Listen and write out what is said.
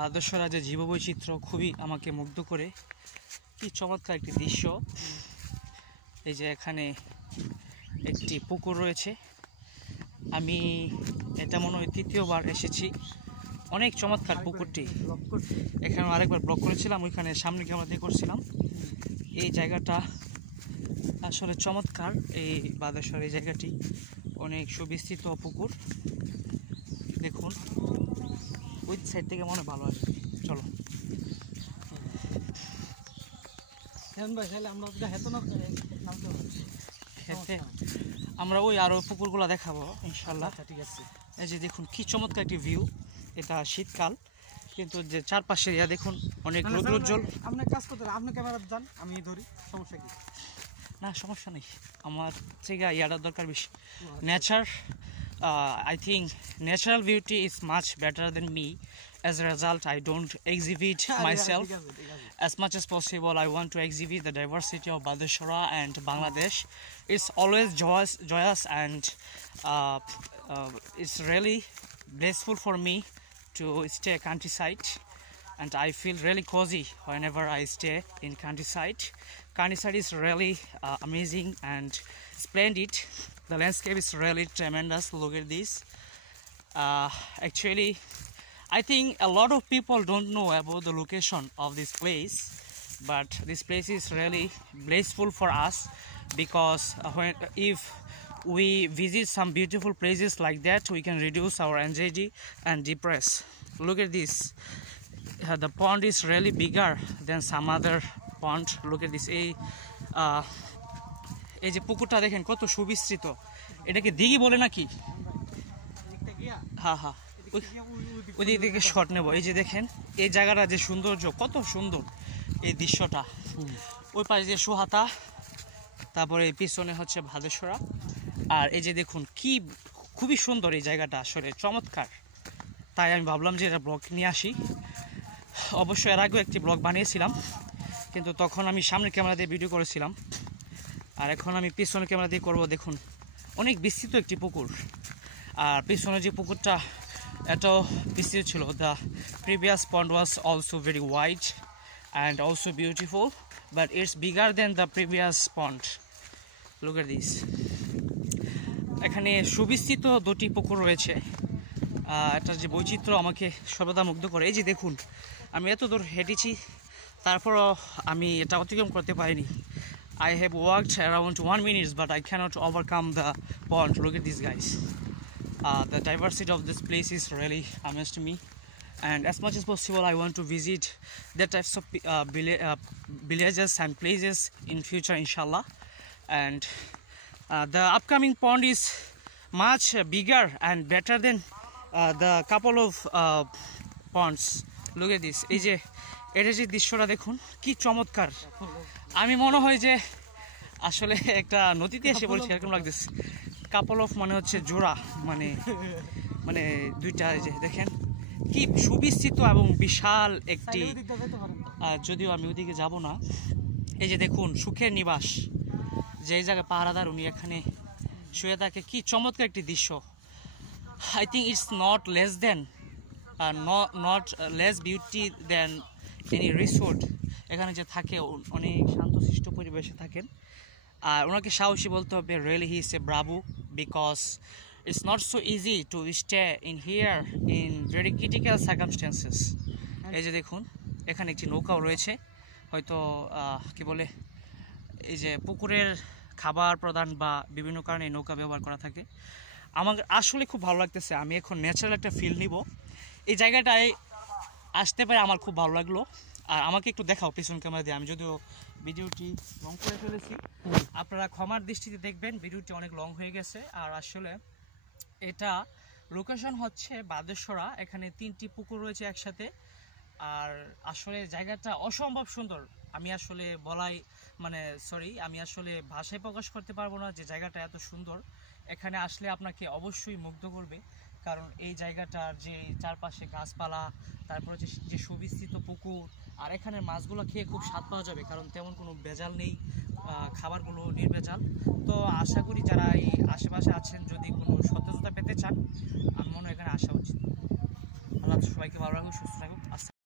বাদেশ্বরা যে জীববৈচিত্র্য খুবই আমাকে মুগ্ধ করে। কি চমৎকার একটি দৃশ্য। এই যে এখানে একটি পুকুর রয়েছে, আমি এটা মনে হয় তৃতীয়বার এসেছি। অনেক চমৎকার পুকুরটি। এখানে আরেকবার ব্লগ করেছিলাম, ওইখানে সামনে ক্যামেরা দিয়ে করছিলাম। এই জায়গাটা আসলে চমৎকার। এই বাদেশ্বর এই জায়গাটি অনেক সুবিস্তৃত পুকুর। দেখুন ওই সাইড থেকে মনে ভালো আসবে। চলো আমরা ওই আরো পুকুরগুলো দেখাবো ইনশাল্লাহ। ঠিক আছে। এই যে দেখুন কি চমৎকার একটি ভিউ। এটা শীতকাল, কিন্তু যে চারপাশের ইয়া দেখুন অনেক রৌদ্রোজ্জ্বল। আপনি কাজ করতে আপনি ক্যামেরা যান, আমি ধরি, সমস্যা কি? না সমস্যা নেই, আমার থেকে ইয়াটার দরকার বেশি। Nature, I think natural beauty is much better than me. As a result, I don't exhibit myself as much as possible. I want to exhibit the diversity of Badeshwara and Bangladesh. It's always joyous and it's really blissful for me to stay countryside, and I feel really cozy whenever I stay in countryside. Countryside is really amazing and splendid. The landscape is really tremendous. Look at this. Actually, I think a lot of people don't know about the location of this place, but this place is really blissful for us, because if we visit some beautiful places like that, we can reduce our anxiety and depress. Look at this. The pond is really bigger than some other pond. Look at this. এই যে পুকুরটা দেখেন কত সুবিস্তৃত। এটাকে দিঘি বলে নাকি? হ্যাঁ হ্যাঁ, ওই দিক থেকে শট নেব। এই যে দেখেন এই জায়গাটা যে সৌন্দর্য, কত সুন্দর এই দৃশ্যটা। ওই পাশে যে সুহাতা, তারপরে পিছনে হচ্ছে বাদেশ্বরা। আর এই যে দেখুন কি খুবই সুন্দর এই জায়গাটা, আসলে চমৎকার। তাই আমি ভাবলাম যে এটা ব্লগ নিয়ে আসি। অবশ্যই এর আগেও একটি ব্লগ বানিয়েছিলাম, কিন্তু তখন আমি সামনের ক্যামেরা দিয়ে ভিডিও করেছিলাম, আর এখন আমি পিছনের ক্যামেরা দিয়ে করবো। দেখুন অনেক বিস্তৃত একটি পুকুর, আর পিছনে যে পুকুরটা এটাও বিস্তৃত ছিল। The previous pond was also very wide and also beautiful, but it's bigger then the previous pond. Look at this. এখানে সুবিস্তৃত দুটি পুকুর রয়েছে। এটার যে বৈচিত্র্য আমাকে সর্বদা মুগ্ধ করে। এই যে দেখুন আমি এত দূর হেঁটেছি, তারপরও আমি এটা অতিক্রম করতে পারিনি। I have walked around 1 minute, but I cannot overcome the pond. Look at these guys. The diversity of this place is really amazed to me, and as much as possible I want to visit that types of villages and places in future, inshallah. And the upcoming pond is much bigger and better than the couple of ponds. Look at this. এই যে এটা যে দৃশ্যটা দেখুন কি চমৎকার। আমি মনে হয় যে আসলে একটা নদীতে এসে বলছি এরকম লাগতেছে। কাপল অফ মানে হচ্ছে জোড়া, মানে মানে দুইটা। যে দেখেন কি সুবিস্তৃত এবং বিশাল একটি, যদিও আমি ওইদিকে যাব না। এই যে দেখুন সুখের নিবাস, যে জায়গায় পাহারাদার উনি এখানে শুয়ে থাকে। কি চমৎকার একটি দৃশ্য। I think it's not less than not less beauty than any resort. এখানে যে থাকে অনেক শান্তশিষ্ট পরিবেশে থাকেন। আর ওনাকে সাহসী বলতে হবে, really he is a Bravo, because it's not so easy to stay in here in very critical circumstances. এই যে দেখুন এখানে একটি নৌকাও রয়েছে, হয়তো কি বলে এই যে পুকুরের খাবার প্রদান বা বিভিন্ন কারণে এই নৌকা ব্যবহার করা থাকে। আমার আসলে খুব ভালো লাগতেছে। আমি এখন ন্যাচারাল একটা ফিল নিব। এই জায়গাটায় আসতে পারে আমার খুব ভালো লাগলো। আর আমাকে একটু দেখাও পিছন ক্যামেরা দিয়ে। আমি যদিও ভিডিওটি লং করে ফেলেছি, আপনারা ক্ষমার দৃষ্টিতে দেখবেন, ভিডিওটি অনেক লং হয়ে গেছে। আর আসলে এটা লোকেশন হচ্ছে বাদেশ্বরা। এখানে 3টি পুকুর রয়েছে একসাথে। আর আসলে জায়গাটা অসম্ভব সুন্দর। আমি আসলে আমি আসলে ভাষায় প্রকাশ করতে পারবো না যে জায়গাটা এত সুন্দর। এখানে আসলে আপনাকে অবশ্যই মুগ্ধ করবে, কারণ এই জায়গাটার যে চারপাশে গাছপালা, তারপর যে সুবিস্তৃত পুকুর, আর এখানের মাছগুলো খেয়ে খুব স্বাদ পাওয়া যাবে, কারণ তেমন কোনো ভেজাল নেই, খাবারগুলো নির্ভেজাল। তো আশা করি যারা এই আশেপাশে আছেন, যদি কোনো সতেজতা পেতে চান, আমি মনে হয় এখানে আসা উচিত। আল্লাহ সবাইকে ভালো রাখুক, সুস্থ রাখুক।